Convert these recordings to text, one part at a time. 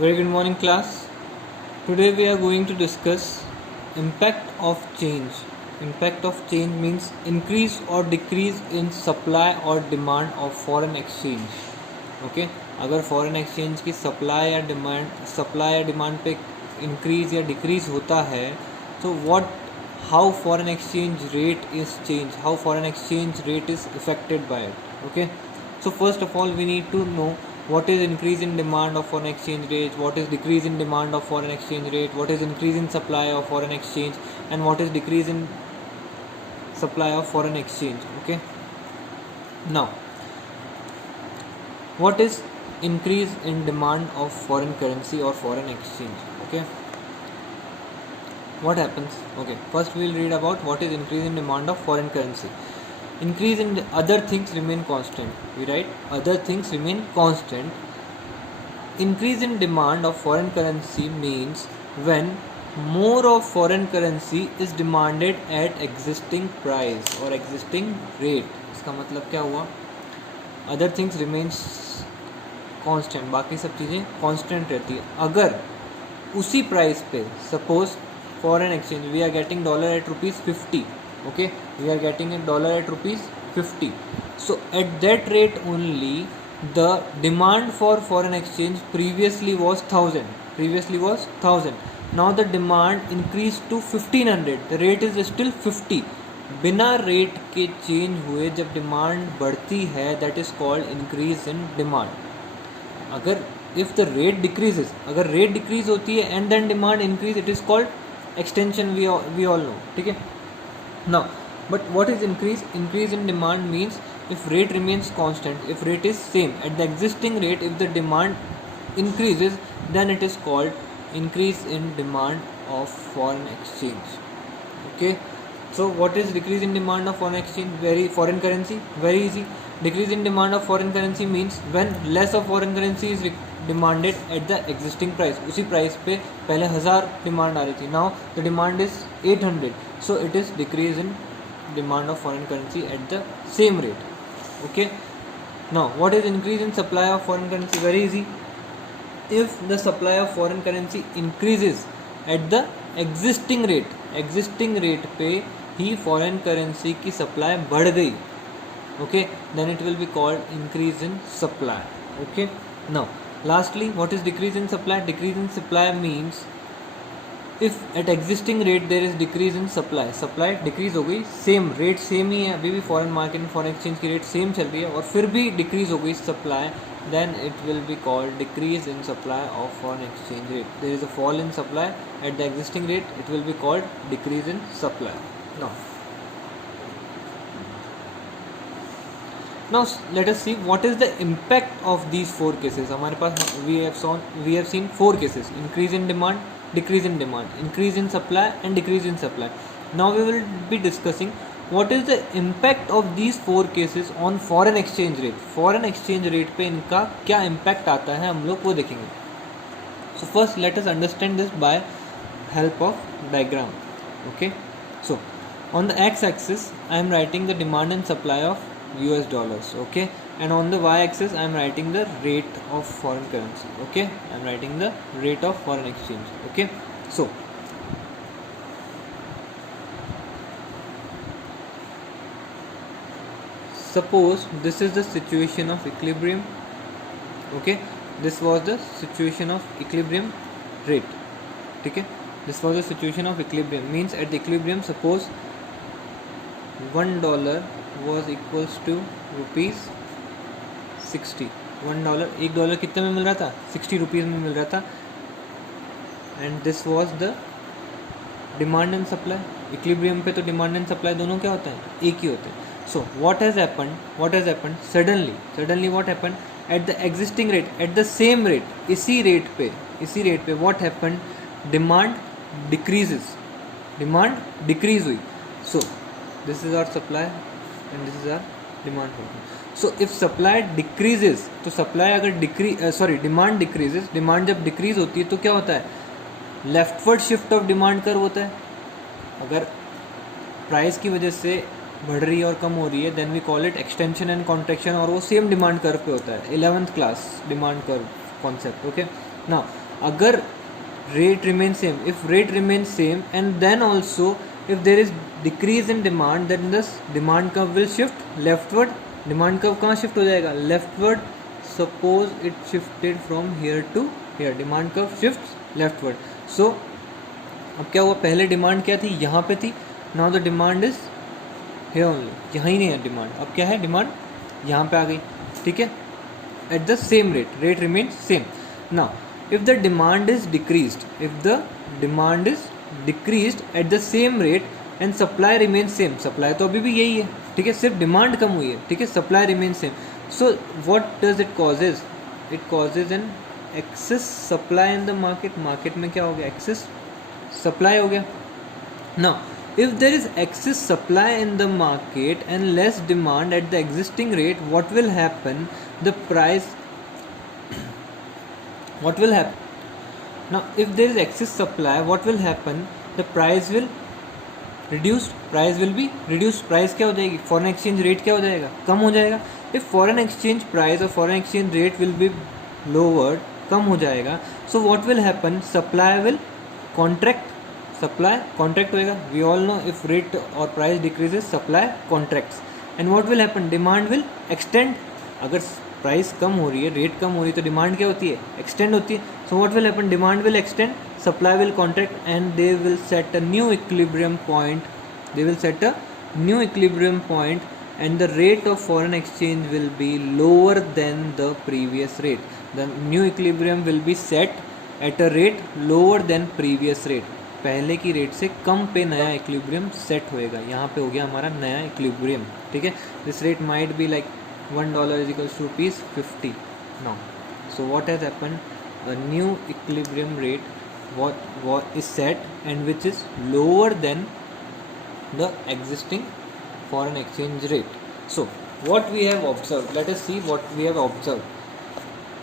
Very good morning, class. Today we are going to discuss impact of change. Impact of change means increase or decrease in supply or demand of foreign exchange. Okay, अगर foreign exchange की supply या demand पे increase या decrease होता है तो how foreign exchange rate is changed, how foreign exchange rate is affected by it. Okay, so first of all we need to know what is increase in demand of foreign exchange rate, what is decrease in demand of foreign exchange rate, what is increase in supply of foreign exchange, and what is decrease in supply of foreign exchange. Okay, now what is increase in demand of foreign currency or foreign exchange? Okay, what happens? Okay, first we will read about what is increase in demand of foreign currency. Increase in other things remain constant. We write other things remain constant. Increase in demand of foreign currency means when more of foreign currency is demanded at existing price or existing rate. इसका मतलब क्या हुआ? Other things remains constant, बाकी सब चीज़ें constant रहती है. अगर उसी price पे suppose foreign exchange we are getting dollar at rupees 50. Okay, we are getting a dollar at rupees 50. So at that rate only the demand for foreign exchange previously was 1000. Now the demand increased to 1500. The rate is still 50. बिना रेट के चेंज हुए जब demand बढ़ती है that is called increase in demand. अगर if the rate decreases, अगर rate decrease होती है and then demand increase, it is called extension. We all know. ठीक है. Now but what is increase? Increase in demand means if rate remains constant, if rate is same at the existing rate, if the demand increases, then it is called increase in demand of foreign exchange. Okay, so what is decrease in demand of foreign exchange? Foreign currency, very easy. Decrease in demand of foreign currency means when less of foreign currency is demanded at the existing price. उसी price पे पहले 1000 डिमांड आ रही थी, now the demand is 800, so it is decrease in demand of foreign currency at the same rate. Okay, now what is increase in supply of foreign currency? Very easy. If the supply of foreign currency increases at the existing rate पे ही foreign currency की supply बढ़ गई, okay, then it will be called increase in supply. Okay, now lastly what is decrease in supply? Decrease in supply means if at existing rate there is decrease in supply, supply decrease हो गई, same rate same ही है, अभी भी foreign market में foreign exchange की rate same चल रही है और फिर भी डिक्रीज हो गई supply, then it will be called decrease in supply of foreign exchange rate. There is a fall in supply at the existing rate, it will be called decrease in supply. Now let us see what is the impact of these four cases. हमारे पास we have seen four cases: increase in demand, decrease in demand, increase in supply and decrease in supply. Now we will be discussing what is the impact of these four cases on foreign exchange rate. Foreign exchange rate पे इनका क्या impact आता है हम लोग वो देखेंगे. So first let us understand this by help of diagram. Okay, so on the x-axis I am writing the demand and supply of US dollars. Okay, and on the y-axis I am writing the rate of foreign currency. Okay, I am writing the rate of foreign exchange. Okay, so suppose this is the situation of equilibrium. Okay, this was the situation of equilibrium rate. Okay, this was the situation of equilibrium, means at the equilibrium suppose $1 was equals to rupees 60. $1 कितने में मिल रहा था? 60 रुपीज़ में मिल रहा था. And this was the demand and supply. Equilibrium पे तो demand and supply दोनों क्या होते हैं? एक ही होते हैं. So what has happened suddenly what happened at the existing rate, at the same rate, इसी रेट पे व्हाट हैपन्ड? डिमांड डिक्रीज हुई. So this is our supply and this is our demand holding. So if supply decreases, तो supply अगर demand decreases, demand जब decrease होती है तो क्या होता है? Leftward shift of demand curve होता है. अगर प्राइस की वजह से बढ़ रही है और कम हो रही है then we call it extension and contraction, और वो सेम डिमांड कर्व पे होता है. 11th class demand curve concept. Okay, now अगर rate remains same, if rate remains same and then also if there is decrease in demand, then this demand curve will shift leftward. Demand curve कहाँ shift हो जाएगा? Leftward. Suppose it shifted from here to here, demand curve shifts leftward. So अब क्या हुआ? पहले डिमांड क्या थी? यहाँ पे थी. Now the demand is here only, यहाँ ही नहीं है डिमांड. अब क्या है? डिमांड यहाँ पे आ गई. ठीक है, at the same rate, rate remains same. Now if the demand is decreased, if the demand is decreased at the same rate and supply remains same, supply तो अभी भी यही है. ठीक है, सिर्फ डिमांड कम हुई है. ठीक है, supply remains same. So what does it causes? It causes an excess supply in the market. Market में क्या हो गया? excess supply हो गया. Now if there is excess supply in the market and less demand at the existing rate, what will happen? The price, what will happen? Now if there is excess supply, what will happen? The price will reduce. Price will be reduced. Price क्या हो जाएगी? Foreign exchange rate क्या हो जाएगा? कम हो जाएगा. If foreign exchange price or foreign exchange rate will be lowered, कम हो जाएगा. So what will happen? Supply will contract. Supply contract होएगा. We all know if rate or price decreases, supply contracts. And what will happen? Demand will extend. अगर प्राइस कम हो रही है, रेट कम हो रही है, तो डिमांड क्या होती है? एक्सटेंड होती है. So what will happen? Demand will extend, supply will contract and they will set a new equilibrium point. They will set a new equilibrium point and the rate of foreign exchange will be lower than the previous rate. The new equilibrium will be set at a rate lower than previous rate. पहले की रेट से कम पे नया equilibrium set होएगा. यहाँ पे हो गया हमारा नया इक्विलिब्रियम. ठीक है, this rate might be like $1 is equals to ₹50 now. So what has happened? A new equilibrium rate what is set and which is lower than the existing foreign exchange rate. So what we have observed, let us see what we have observed.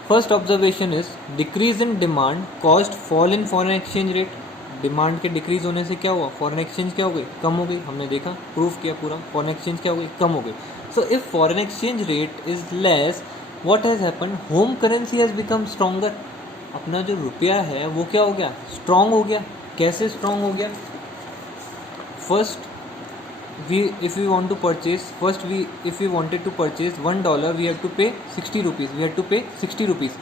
First observation is decrease in demand caused fall in foreign exchange rate. Demand के डिक्रीज होने से क्या हुआ? Foreign exchange क्या हो गई? कम हो गई. हमने देखा, प्रूफ किया पूरा. फॉरेन एक्सचेंज क्या हो गई? कम हो गई. So if foreign exchange rate is less, what has happened? Home currency has become stronger. अपना जो रुपया है वो क्या हो गया? स्ट्रॉन्ग हो गया. कैसे स्ट्रॉन्ग हो गया? First if we want to purchase, if we wanted to purchase $1, we have to pay 60 rupees. We have to pay 60 rupees.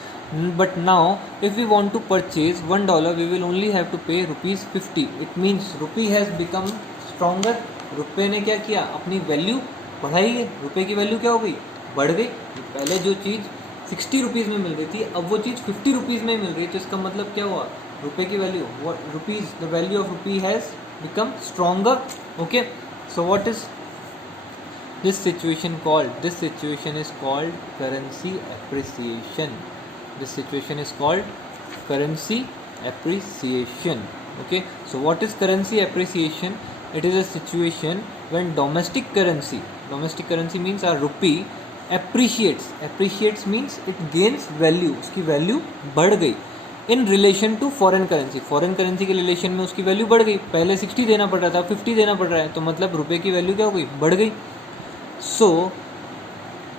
But now if we want to purchase $1, we will only have to pay ₹50. It means rupee has become stronger. रुपये ने क्या किया? अपनी वैल्यू बढ़ाई है. रुपये की वैल्यू क्या हो गई? बढ़ गई. पहले जो चीज़ 60 रुपीज़ में मिल रही थी, अब वो चीज़ 50 रुपीज़ में मिल रही है. तो इसका मतलब क्या हुआ? रुपये की value, the value of rupee has become stronger. Okay, so what is this situation called? This situation is called currency appreciation. This situation is called currency appreciation. Okay, so what is currency appreciation? It is a situation when domestic currency means our rupee appreciates means it gains value. उसकी value बढ़ गई in relation to foreign currency. Foreign currency के relation में उसकी value बढ़ गई. पहले 60 देना पड़ रहा था, 50 देना पड़ रहा है, तो मतलब रुपये की वैल्यू क्या हो गई? बढ़ गई. So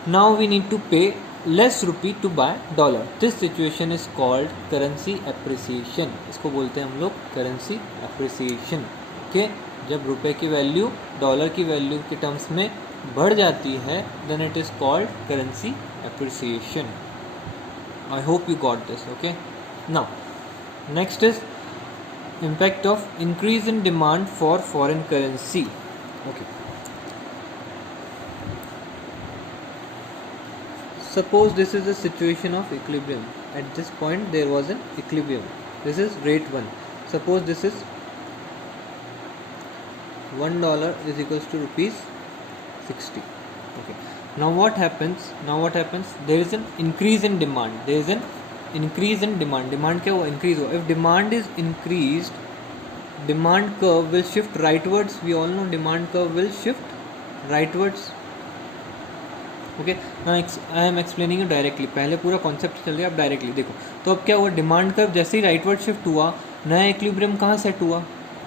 now we need to pay less rupee to buy dollar. This situation is called currency appreciation. इसको बोलते हैं हम लोग करेंसी एप्रिसिएशन. ओके, जब रुपये की वैल्यू डॉलर की वैल्यू के टर्म्स में बढ़ जाती है, then it is called currency appreciation. I hope you got this. Okay, now next is impact of increase in demand for foreign currency. Okay, suppose this is a situation of equilibrium. At this point there was an equilibrium. This is rate 1. Suppose this is $1 is equals to ₹60. Okay, now what happens? There is an increase in demand. There is an increase in demand. Demand क्या हुआ? Increase हुआ. If demand is increased, demand curve will shift rightwards. We all know demand curve will shift rightwards. Okay, now I am explaining you directly. पहले पूरा कॉन्सेप्ट चल रहा है, अब डायरेक्टली देखो. तो अब क्या हुआ? डिमांड कर्व जैसे ही राइटवर्ड शिफ्ट हुआ, नया इक्विलिब्रियम कहाँ सेट हुआ?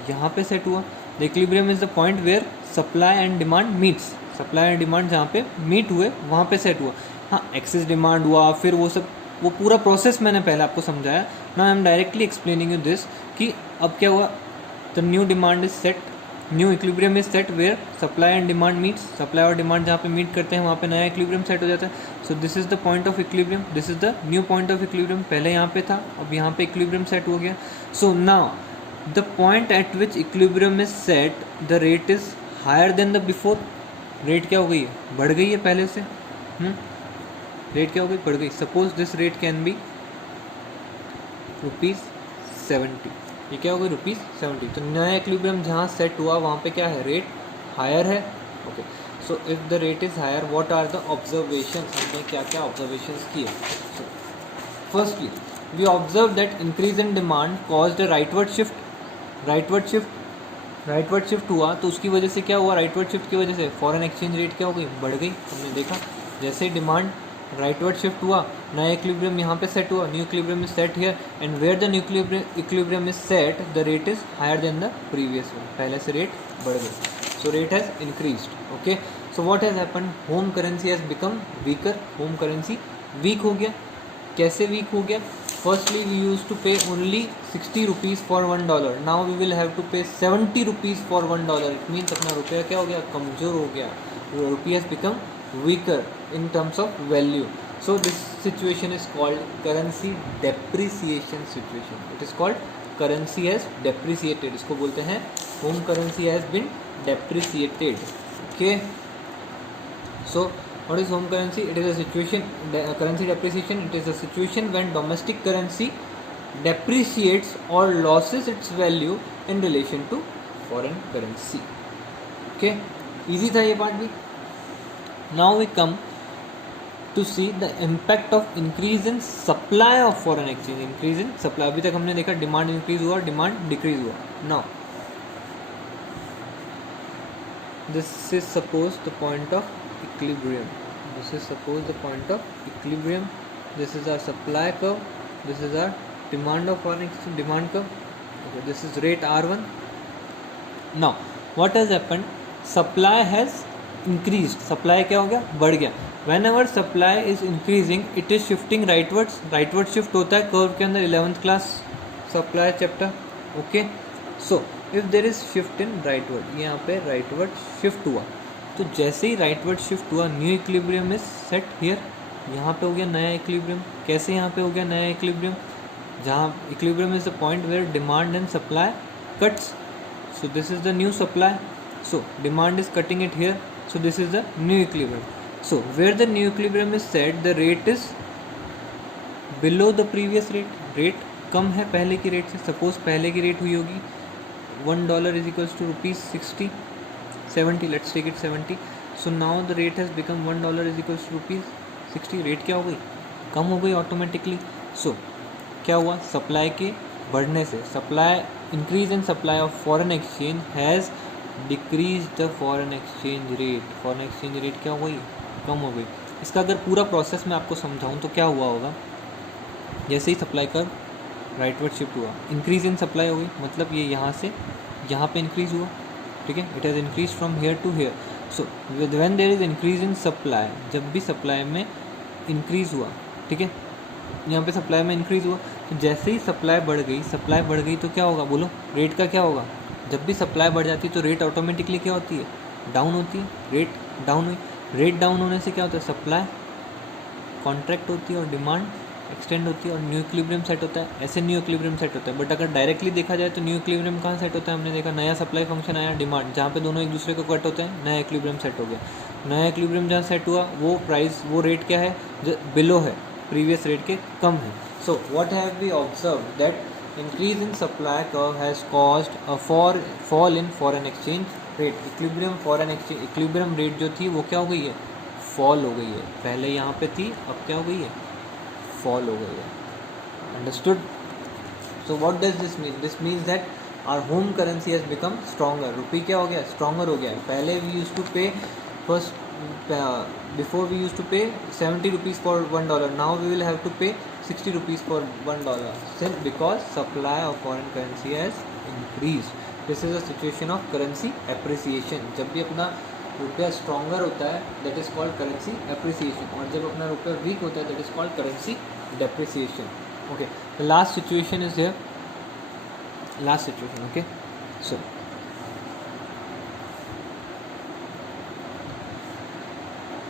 यहाँ पे सेट हुआ. The equilibrium is the point where supply and demand meets. Supply and demand जहाँ पे मीट हुए वहाँ पे सेट हुआ. हाँ, एक्सेस डिमांड हुआ, फिर वो पूरा प्रोसेस मैंने पहले आपको समझाया now I am directly explaining you this कि अब क्या हुआ, the new demand is set, new equilibrium is set where supply and demand meets, supply और डिमांड जहाँ पे मीट करते हैं वहाँ पे नया इक्विलिब्रियम सेट हो जाता है. सो this is the point of equilibrium, this is the new point of equilibrium. पहले यहाँ पे था, अब यहाँ पे इक्विलिब्रियम सेट हो गया. So now the point at which equilibrium is set the rate is higher than the before. Rate क्या हो गई है, बढ़ गई है पहले से. रेट क्या हो गई, बढ़ गई. Suppose this rate can be ₹70. ये क्या हो गई, ₹70. तो नया इक्विलिब्रियम जहाँ सेट हुआ वहाँ पे क्या है, रेट हायर है. Okay, so if the rate is higher what are the observation, हमने क्या क्या ऑब्जर्वेशंस किए. So firstly we observe that increase in demand caused a rightward shift. Rightward shift हुआ तो उसकी वजह से क्या हुआ, राइटवर्ड शिफ्ट की वजह से फॉरेन एक्सचेंज रेट क्या हो गई, बढ़ गई. हमने देखा जैसे ही डिमांड राइटवर्ड शिफ्ट हुआ, नया इक्विलिब्रियम यहाँ पे सेट हुआ, new equilibrium is set here, and where the new equilibrium is set the rate is higher than the previous one. पहले से रेट बढ़ गई. So rate has increased. Okay, so what has happened, home currency has become weaker. Home currency weak हो गया. कैसे weak हो गया, firstly we use to pay only ₹60 for $1. Now we will have to pay ₹70 फॉर $1. It means अपना रुपया क्या हो गया, कमज़ोर हो गया. रुपया has become weaker in terms of value. So this situation is called currency depreciation situation. It is called currency has depreciated. इसको बोलते हैं home currency has been depreciated. Okay. So what is home currency? It is a situation, currency depreciation. It is a situation when domestic currency depreciates or loses its value in relation to foreign currency. Okay. Easy था ये part भी. Now we come to see the impact of increase in supply of foreign exchange. Increase in supply, अभी तक हमने देखा demand increase हुआ, demand decrease हुआ. Now this is suppose the point of equilibrium. This is suppose the point of equilibrium. This is our supply curve. This is our demand of foreign exchange, demand curve. Okay, this is rate R1. Now what has happened, supply has increase. Supply क्या हो गया, बढ़ गया. Whenever supply is increasing it is shifting rightwards. Rightward shift होता है curve के अंदर, 11th class supply chapter. Okay, so if there is shift in rightward, यहाँ पे राइटवर्ड शिफ्ट हुआ, तो जैसे ही राइटवर्ड शिफ्ट हुआ new equilibrium is set here. यहाँ पे हो गया नया इक्विलिब्रियम. कैसे यहाँ पे हो गया नया इक्विलिब्रियम, जहाँ equilibrium is the point where demand and supply cuts. So this is the new supply. So demand is cutting it here. So this is the new equilibrium. So where the new equilibrium is set, the rate is below the previous rate. Rate कम है पहले की रेट से. सपोज पहले की रेट हुई होगी $1 is equals to ₹60, 70. Let's take it 70. So now the rate has become $1 is equals to ₹60. रेट क्या हो गई, कम हो गई ऑटोमेटिकली. सो क्या हुआ, सप्लाई के बढ़ने से, supply increase in supply of foreign exchange has decrease the foreign exchange rate. Foreign exchange rate क्या हो गई, कम हो गई. इसका अगर पूरा प्रोसेस मैं आपको समझाऊं तो क्या हुआ होगा, जैसे ही सप्लाई कर राइटवर्ड शिफ्ट हुआ, इंक्रीज इन सप्लाई हो गई, मतलब ये यहाँ से यहाँ पे इंक्रीज हुआ. ठीक है, it has increase from here to here. So when there is increase in supply, जब भी सप्लाई में इंक्रीज हुआ, ठीक है, यहाँ पे सप्लाई में इंक्रीज हुआ, तो जैसे ही सप्लाई बढ़ गई तो क्या होगा, बोलो रेट का क्या होगा. जब भी सप्लाई बढ़ जाती है तो रेट ऑटोमेटिकली क्या होती है, डाउन होती है. रेट डाउन हुई, रेट डाउन होने से क्या होता है, सप्लाई कॉन्ट्रैक्ट होती है और डिमांड एक्सटेंड होती है और न्यू इक्विलिब्रियम सेट होता है. ऐसे न्यू इक्विलिब्रियम सेट होता है. बट अगर डायरेक्टली देखा जाए तो न्यू इक्विलिब्रियम कहाँ सेट होता है, हमने देखा नया सप्लाई फंक्शन आया, डिमांड, जहाँ पे दोनों एक दूसरे को कट होते हैं, नया इक्विलिब्रियम सेट हो गया. नया इक्विलिब्रियम जहाँ सेट हुआ वो प्राइस, वो रेट क्या है, जो बिलो है, प्रीवियस रेट के कम है. So what have we observe that increase in supply curve has caused a fall in foreign exchange rate. equilibrium rate जो थी वो क्या हो गई है, फॉल हो गई है. पहले यहाँ पे थी, अब क्या हो गई है, फॉल हो गई है. Understood. So what does this mean, this means that our home currency has become stronger. Rupee क्या हो गया, स्ट्रॉन्गर हो गया. पहले we use to pay first, before we used to pay ₹70 for $1. Now we will have to pay ₹60 for $1, since because supply of foreign currency has increased. This is a situation of currency appreciation. जब भी अपना रुपया स्ट्रॉन्गर होता है that is called currency appreciation, और जब अपना रुपया वीक होता है that is called currency depreciation. Okay, the last situation is here. Last situation, okay. So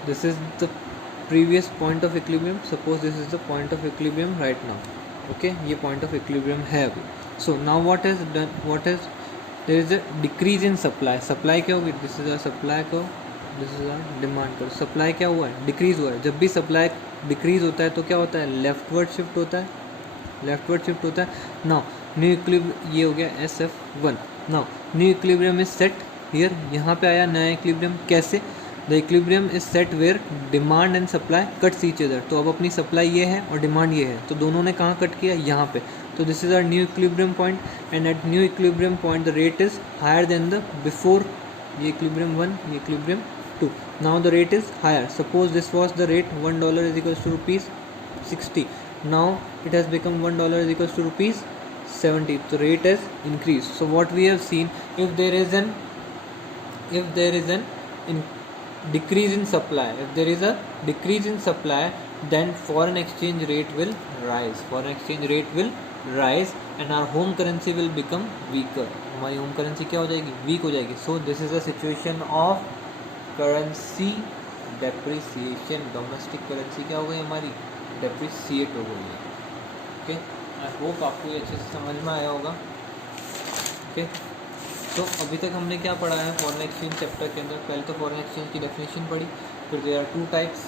this is the previous point of equilibrium. Suppose this is the point of equilibrium right now. Okay, ये point of equilibrium है अभी. So now what is done? What is, there is a decrease in supply. Supply क्या होगी? This is a supply को, this is a demand को. Supply क्या हुआ है? Decrease हुआ है. जब भी supply decrease होता है तो क्या होता है? Leftward shift होता है. Leftward shift होता है. Now new equilibrium ये हो गया SF1. Now new equilibrium is set here. यहाँ पे आया नया equilibrium. कैसे? The equilibrium is set where demand and supply cuts each other. तो अब अपनी सप्लाई ये है और डिमांड ये है, तो दोनों ने कहाँ कट किया? यहाँ पे. तो this is our new equilibrium point, and at new equilibrium point the rate is higher than the before. ये इक्विलिब्रियम 1, ये equilibrium 2. Now the rate is higher. Suppose this was the rate $1 is equals to ₹60. Now it has become $1 is equals to ₹70. तो rate is increase. So what we have seen, if there is an decrease in supply, if there is a decrease in supply, then foreign exchange rate will rise. Foreign exchange rate will rise and our home currency will become weaker. हमारी home currency क्या हो जाएगी? Weak हो जाएगी. So this is a situation of currency depreciation. Domestic currency क्या हो गई हमारी? Depreciate हो गई है. Okay, I hope आपको ये अच्छे से समझ में आया होगा. Okay, तो अभी तक हमने क्या पढ़ा है फॉरेन एक्सचेंज चैप्टर के अंदर? पहले तो फॉरेन एक्सचेंज की डेफिनेशन पढ़ी, फिर देयर आर 2 टाइप्स.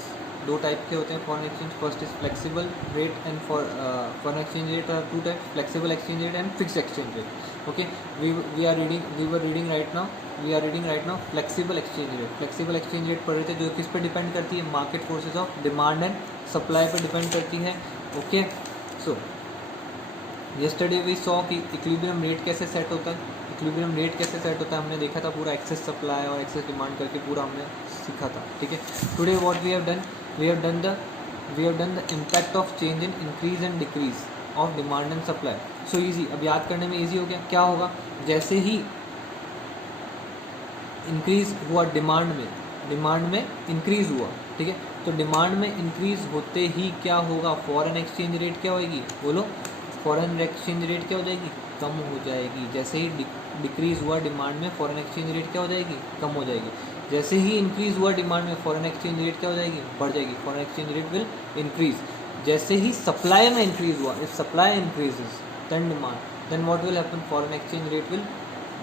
2 टाइप के होते हैं foreign exchange. First is flexible rate and foreign exchange rate are 2 types, flexible exchange rate and fix exchange rate. Okay, we were reading right now flexible exchange rate. Flexible exchange rate पढ़ रहे थे, जो किस पे depend करती है? Market forces of demand and supply पर depend करती है. Okay, so yesterday we saw कि इक्विलिब्रियम रेट कैसे सेट होता है. इक्विलिब्रियम रेट कैसे सेट होता है हमने देखा था. पूरा एक्सेस सप्लाई और एक्सेस डिमांड करके पूरा हमने सीखा था. ठीक है, today what we have done the impact of change in increase and decrease of demand and supply. So easy, अब याद करने में इजी हो गया. क्या होगा? जैसे ही इंक्रीज हुआ डिमांड में इंक्रीज हुआ, ठीक है, तो डिमांड में इंक्रीज होते ही क्या होगा? फॉरेन एक्सचेंज रेट क्या होगी? बोलो, फॉरेन एक्सचेंज रेट क्या हो जाएगी? कम हो जाएगी. जैसे ही डिक्रीज हुआ डिमांड में, फॉरेन एक्सचेंज रेट क्या हो जाएगी? कम हो जाएगी. जैसे ही इंक्रीज हुआ डिमांड में, फॉरेन एक्सचेंज रेट क्या हो जाएगी? बढ़ जाएगी. Foreign exchange rate will increase. जैसे ही सप्लाई में इंक्रीज हुआ, if supply increases then demand, then what will happen? Foreign exchange rate will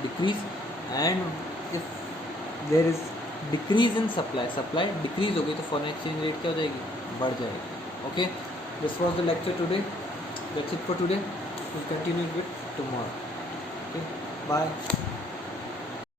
decrease. And if there is decrease in supply decrease हो गई तो फॉरेन एक्सचेंज रेट क्या हो जाएगी? बढ़ जाएगी. Okay, this was the lecture today. That's it for today. We'll continue it tomorrow. Okay, bye.